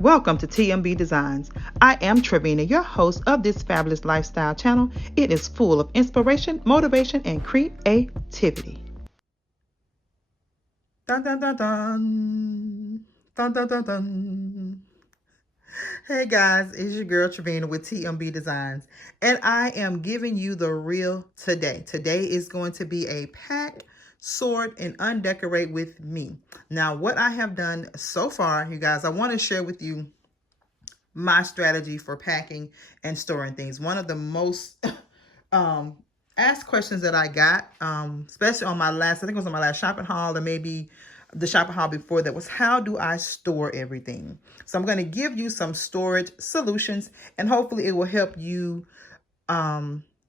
Welcome to TMB Designs. I am Trevina, your host of this fabulous lifestyle channel. It is full of inspiration, motivation, and creativity. Dun, dun, dun, dun. Dun, dun, dun, dun. Hey guys, it's your girl Trevina with TMB Designs, and I am giving you the real today. Today is going to be a pack, sort, and undecorate with me. Now, what I have done so far, you guys, I want to share with you my strategy for packing and storing things. One of the most asked questions that I got, especially on my last, I think it was on my last shopping haul, or maybe the shopping haul before that, was how do I store everything? So I'm going to give you some storage solutions, and hopefully it will help you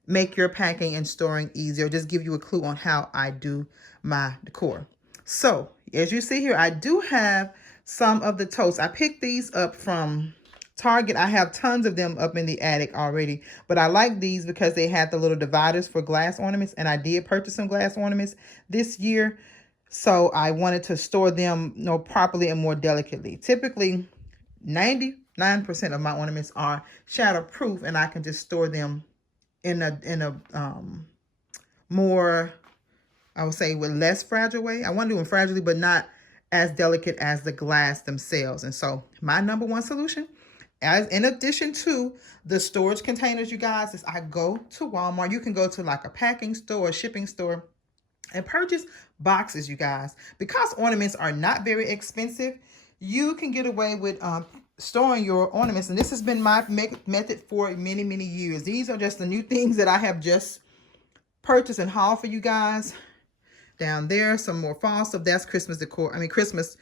make your packing and storing easier. Just give you a clue on how I do my decor. So as you see here, I do have some of the totes. I picked these up from Target. I have tons of them up in the attic already, but I like these because they had the little dividers for glass ornaments, and I did purchase some glass ornaments this year. So I wanted to store them properly and more delicately. Typically, 99% of my ornaments are shatterproof, and I can just store them in a more, I would say, with less fragile way. I want to do them fragilely, but not as delicate as the glass themselves. And so my number one solution, as in addition to the storage containers, you guys, is I go to Walmart. You can go to like a packing store, a shipping store, and purchase boxes, you guys. Because ornaments are not very expensive, you can get away with storing your ornaments. And this has been my method for many, many years. These are just the new things that I have just purchased and hauled for you guys. Down there, some more fall stuff. That's Christmas decor. Christmas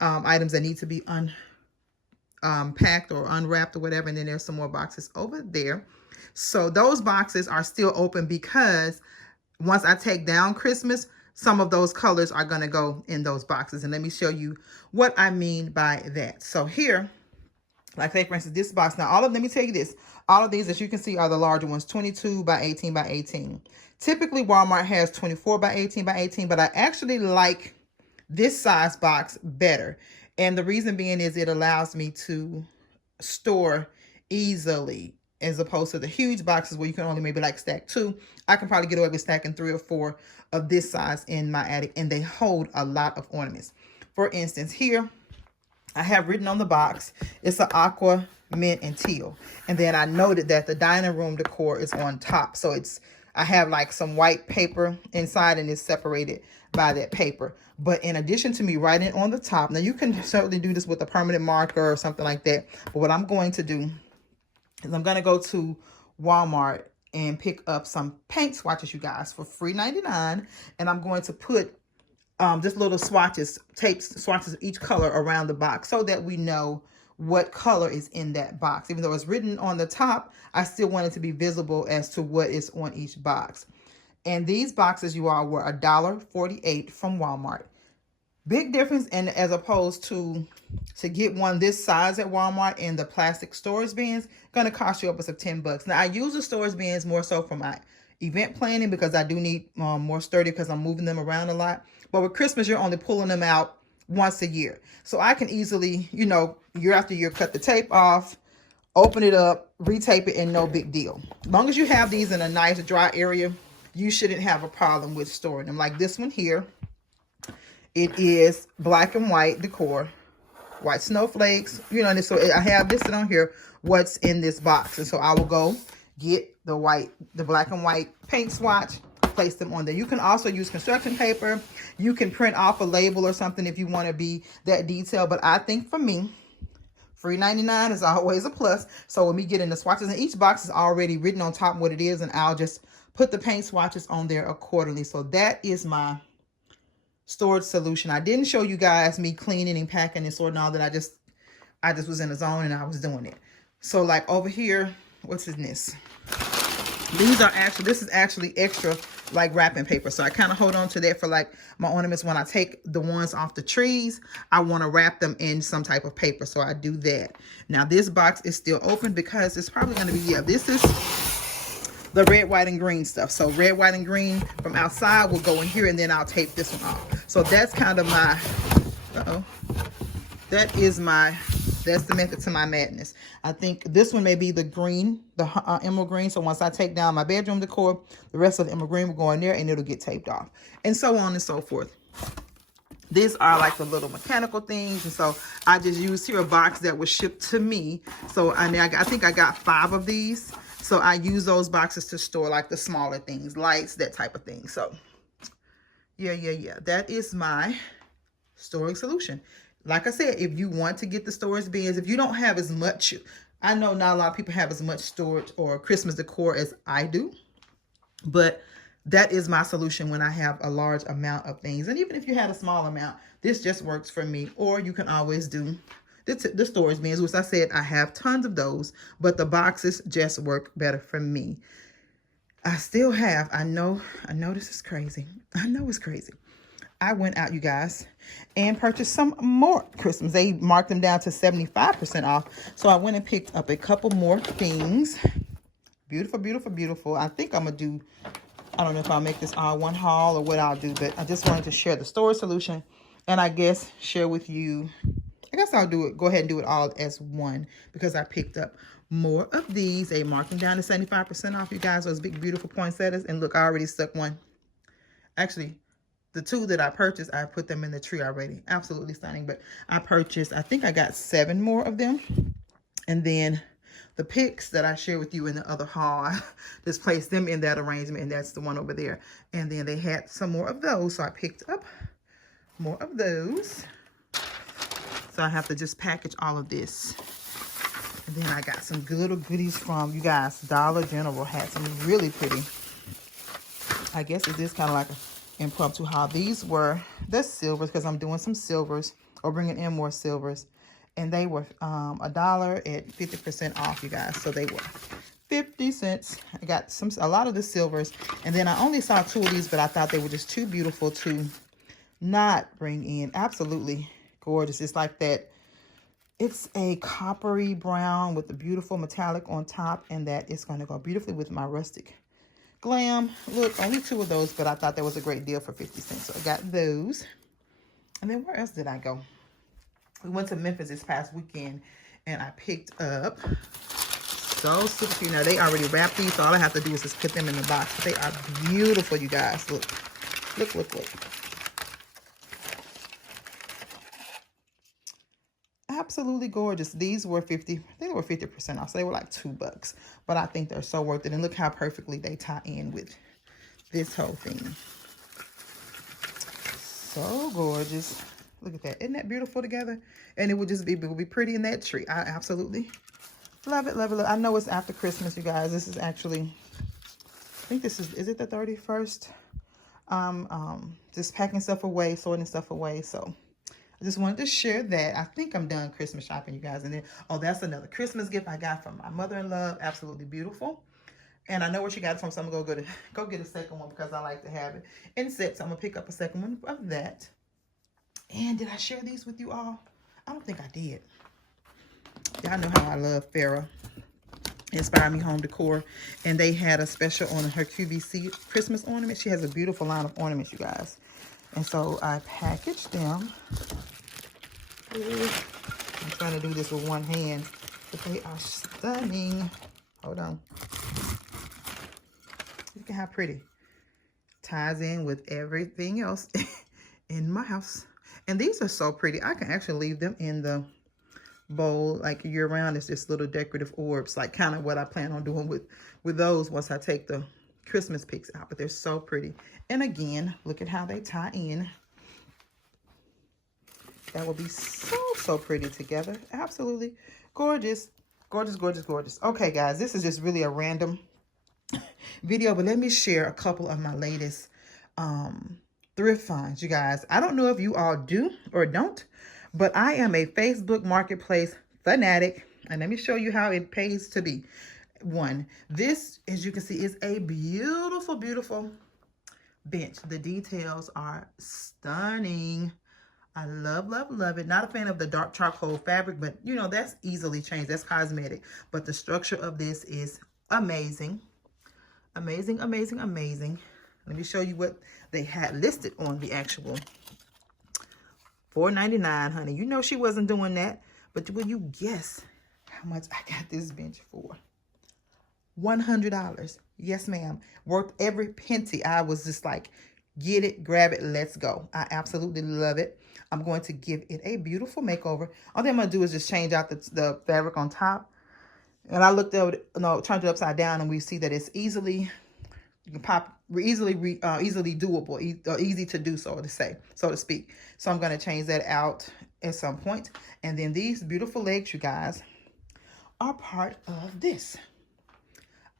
items that need to be packed or unwrapped or whatever. And then there's some more boxes over there. So those boxes are still open because once I take down Christmas, some of those colors are going to go in those boxes. And let me show you what I mean by that. So here, like say for instance, this box. Now, let me tell you this. All of these, as you can see, are the larger ones, 22 by 18 by 18. Typically, Walmart has 24 by 18 by 18, but I actually like this size box better. And the reason being is it allows me to store easily, as opposed to the huge boxes where you can only maybe like stack 2. I can probably get away with stacking 3 or 4 of this size in my attic, and they hold a lot of ornaments. For instance, here I have written on the box, it's an aqua, mint, and teal. And then I noted that the dining room decor is on top. So I have like some white paper inside, and it's separated by that paper. But in addition to me writing on the top, now you can certainly do this with a permanent marker or something like that. But what I'm going to do is I'm going to go to Walmart and pick up some paint swatches, you guys, for free $99. And I'm going to put just little swatches, swatches of each color around the box so that we know what color is in that box. Even though it's written on the top, I still want it to be visible as to what is on each box. And these boxes, you all, were $1.48 from Walmart. Big difference, and as opposed to get one this size at Walmart in the plastic storage bins, gonna cost you upwards of $10. Now I use the storage bins more so for my event planning because I do need more sturdy because I'm moving them around a lot. But with Christmas, you're only pulling them out once a year, so I can easily, year after year, cut the tape off, open it up, retape it, and no big deal. As long as you have these in a nice dry area, you shouldn't have a problem with storing them. Like this one here. It is black and white decor, white snowflakes, and so I have this on here, what's in this box. And so I will go get the black and white paint swatch, place them on there. You can also use construction paper. You can print off a label or something if you want to be that detailed. But I think for me, free $99 is always a plus. So when we get in the swatches, and each box is already written on top what it is, and I'll just put the paint swatches on there accordingly. So that is my storage solution. I didn't show you guys me cleaning and packing and sorting all that. I just was in the zone and I was doing it. So like over here, what's in this? This is actually extra like wrapping paper. So I kind of hold on to that for like my ornaments. When I take the ones off the trees, I want to wrap them in some type of paper. So I do that. Now this box is still open because it's probably going to be, this is the red, white, and green stuff. So red, white, and green from outside will go in here, and then I'll tape this one off. So that's kind of my, that is That's the method to my madness. I think this one may be the green, the emerald green. So once I take down my bedroom decor, the rest of the emerald green will go in there and it'll get taped off. And so on and so forth. These are like the little mechanical things. And so I just used here a box that was shipped to me. So I think I got 5 of these. So I use those boxes to store like the smaller things, lights, that type of thing. So yeah. That is my storage solution. Like I said, if you want to get the storage bins, if you don't have as much, I know not a lot of people have as much storage or Christmas decor as I do, but that is my solution when I have a large amount of things. And even if you had a small amount, this just works for me. Or you can always do the storage bins, which I said I have tons of those, but the boxes just work better for me. I still have, I know this is crazy. I know it's crazy. I went out, you guys, and purchased some more Christmas. They marked them down to 75% off. So I went and picked up a couple more things. Beautiful, beautiful, beautiful. I think I'm going to do, I don't know if I'll make this all one haul or what I'll do, but I just wanted to share the storage solution and I guess share with you. I guess I'll do it. Go ahead and do it all as one because I picked up more of these. They marked them down to 75% off, you guys. Those big, beautiful poinsettias. And look, I already stuck one. Actually, the 2 that I purchased, I put them in the tree already. Absolutely stunning. But I purchased, I think I got 7 more of them. And then the picks that I shared with you in the other haul, I just placed them in that arrangement. And that's the one over there. And then they had some more of those. So I picked up more of those. So I have to just package all of this. And then I got some good little goodies from, you guys, Dollar General had some really pretty. I guess it is kind of like an impromptu haul. These were the silvers because I'm doing some silvers or bringing in more silvers. And they were $1 at 50% off, you guys. So they were 50 cents. I got a lot of the silvers. And then I only saw 2 of these, but I thought they were just too beautiful to not bring in. Absolutely gorgeous. It's like that. It's a coppery brown with a beautiful metallic on top. And that is going to go beautifully with my rustic glam. Look, only 2 of those, but I thought that was a great deal for 50 cents. So I got those. And then where else did I go? We went to Memphis this past weekend and I picked up so super cute. Now they already wrapped these, so all I have to do is just put them in the box. But they are beautiful, you guys. Look. Absolutely gorgeous. These were 50%, I think they were 50% off. So they were like $2. But I think they're so worth it. And look how perfectly they tie in with this whole thing. So gorgeous. Look at that. Isn't that beautiful together? And it would just be, it would be pretty in that tree. I absolutely love it, love it, love it. I know it's after Christmas, you guys. This is actually, I think this is it the 31st? Just packing stuff away, sorting stuff away. So I just wanted to share that. I think I'm done Christmas shopping, you guys. And then, oh, that's another Christmas gift I got from my mother-in-law. Absolutely beautiful. And I know where she got it from, so I'm going to go get a second one because I like to have it in sets. So I'm going to pick up a second one of that. And did I share these with you all? I don't think I did. Y'all know how I love Farrah. Inspire Me Home Decor. And they had a special on her QVC Christmas ornament. She has a beautiful line of ornaments, you guys. And so I packaged them. I'm trying to do this with one hand, but they are stunning. Hold on. Look at how pretty. Ties in with everything else in my house. And these are so pretty. I can actually leave them in the bowl like year round. It's just little decorative orbs, like kind of what I plan on doing with those once I take the Christmas picks out. But they're so pretty. And again, look at how they tie in. That will be so pretty together. Absolutely gorgeous. Gorgeous, gorgeous, gorgeous. Okay, guys, this is just really a random video, but let me share a couple of my latest thrift finds, you guys. I don't know if you all do or don't, but I am a Facebook Marketplace fanatic. And let me show you how it pays to be one. This, as you can see, is a beautiful, beautiful bench. The details are stunning. I love, love, love it. Not a fan of the dark charcoal fabric, but you know, that's easily changed. That's cosmetic. But the structure of this is amazing. Amazing, amazing, amazing. Let me show you what they had listed on the actual $4.99, honey. You know she wasn't doing that. But will you guess how much I got this bench for? $100. Yes, ma'am. Worth every penny. I was just like, get it, grab it, let's go. I absolutely love it. I'm going to give it a beautiful makeover. All I'm going to do is just change out the fabric on top. And I looked at it, turned it upside down, and we see that it's easily, you can pop, easily doable, easy to do, so to speak. So I'm going to change that out at some point. And then these beautiful legs, you guys, are part of this.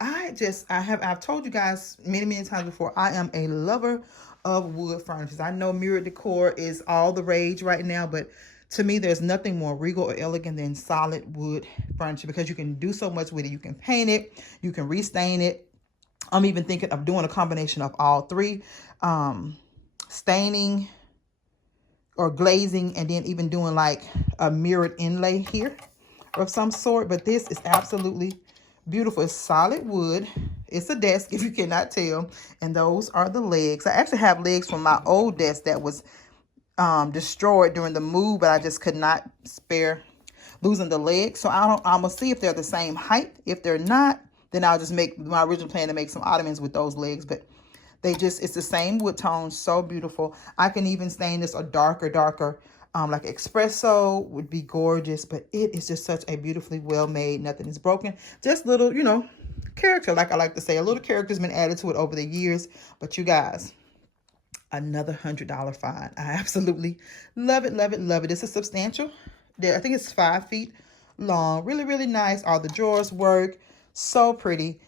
I've told you guys many times before, I am a lover of wood furniture. I know mirrored decor is all the rage right now, but to me, there's nothing more regal or elegant than solid wood furniture, because you can do so much with it. You can paint it, you can restain it. I'm even thinking of doing a combination of all three, staining or glazing, and then even doing like a mirrored inlay here of some sort. But this is absolutely beautiful. It's solid wood. It's a desk, if you cannot tell. And those are the legs. I actually have legs from my old desk that was destroyed during the move, but I just could not spare losing the legs. So I'm gonna see if they're the same height. If they're not, then I'll just make my original plan to make some ottomans with those legs. But it's the same wood tone. So beautiful. I can even stain this a darker, like espresso would be gorgeous. But it is just such a beautifully well made. Nothing is broken. Just little, character, like I like to say. A little character's been added to it over the years. But you guys, another $100 find. I absolutely love it, love it, love it. It's a substantial. I think it's 5 feet long. Really nice. All the drawers work. So pretty.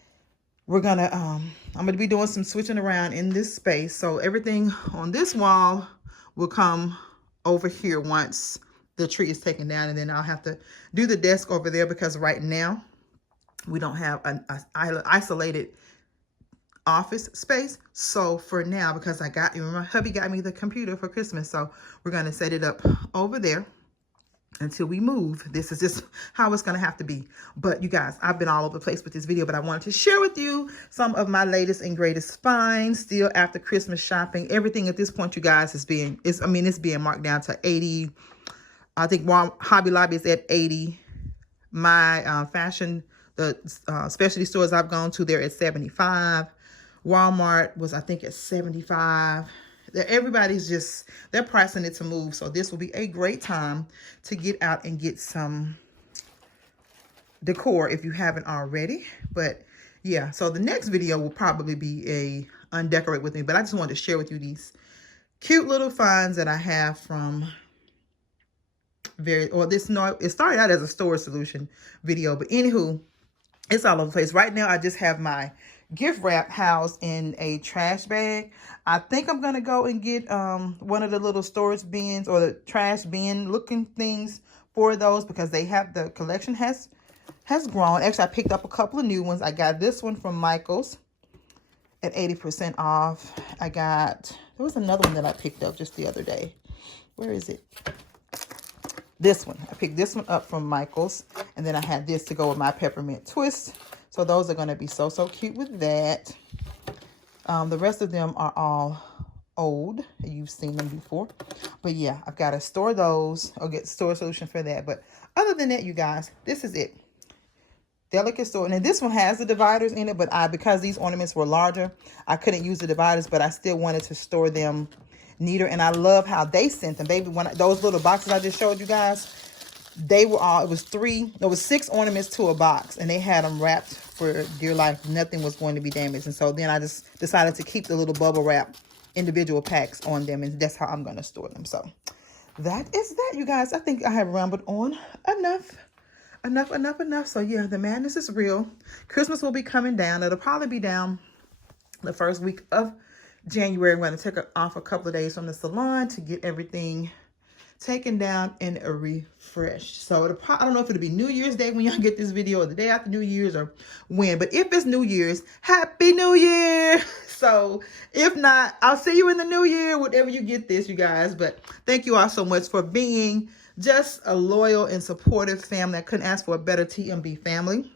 We're gonna I'm gonna be doing some switching around in this space. So everything on this wall will come over here once the tree is taken down, and then I'll have to do the desk over there, because right now we don't have an isolated office space. So for now, because my hubby got me the computer for Christmas, so we're gonna set it up over there until we move. This is just how it's going to have to be. But you guys, I've been all over the place with this video, but I wanted to share with you some of my latest and greatest finds still after Christmas shopping. Everything at this point, you guys, it's being marked down to 80. I think Hobby Lobby is at 80. My fashion, the specialty stores I've gone to, they're at 75. Walmart was, I think, at 75. Everybody's they're pricing it to move. So this will be a great time to get out and get some decor if you haven't already. But yeah, so the next video will probably be a undecorate with me. But I just wanted to share with you these cute little finds that I have from it started out as a storage solution video. But anywho, it's all over the place. Right now, I just have my gift wrap housed in a trash bag. I think I'm gonna go and get one of the little storage bins or the trash bin looking things for those, because the collection has grown. Actually, I picked up a couple of new ones. I got this one from Michael's at 80% off. There was another one that I picked up just the other day. Where is it? This one. I picked this one up from Michael's, and then I had this to go with my peppermint twist. So those are going to be so cute with that. The rest of them are all old. You've seen them before. But yeah, I've got to store those or get storage solution for that. But other than that, you guys, this is it. Delicate store. And this one has the dividers in it, but because these ornaments were larger, I couldn't use the dividers, but I still wanted to store them neater. And I love how they sent them, baby. Those little boxes I just showed you guys, it was 6 ornaments to a box, and they had them wrapped for dear life. Nothing was going to be damaged. And so then I just decided to keep the little bubble wrap individual packs on them, and that's how I'm going to store them. So that is that, you guys. I think I have rambled on enough. So yeah, the madness is real. Christmas will be coming down. It'll probably be down the first week of January. I'm going to take off a couple of days from the salon to get everything taken down and refreshed. So I don't know if it'll be New Year's Day when y'all get this video, or the day after New Year's, or when. But if it's New Year's, Happy New Year! So if not, I'll see you in the new year, whatever you get this, you guys. But thank you all so much for being just a loyal and supportive family. I couldn't ask for a better TMB family.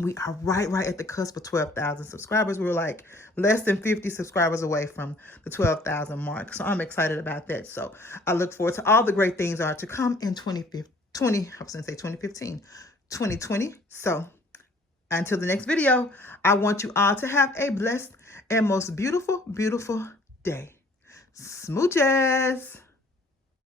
We are right at the cusp of 12,000 subscribers. We were like less than 50 subscribers away from the 12,000 mark. So I'm excited about that. So I look forward to all the great things are to come in 2015. I was going to say 2015, 2020. So until the next video, I want you all to have a blessed and most beautiful, beautiful day. Smooches.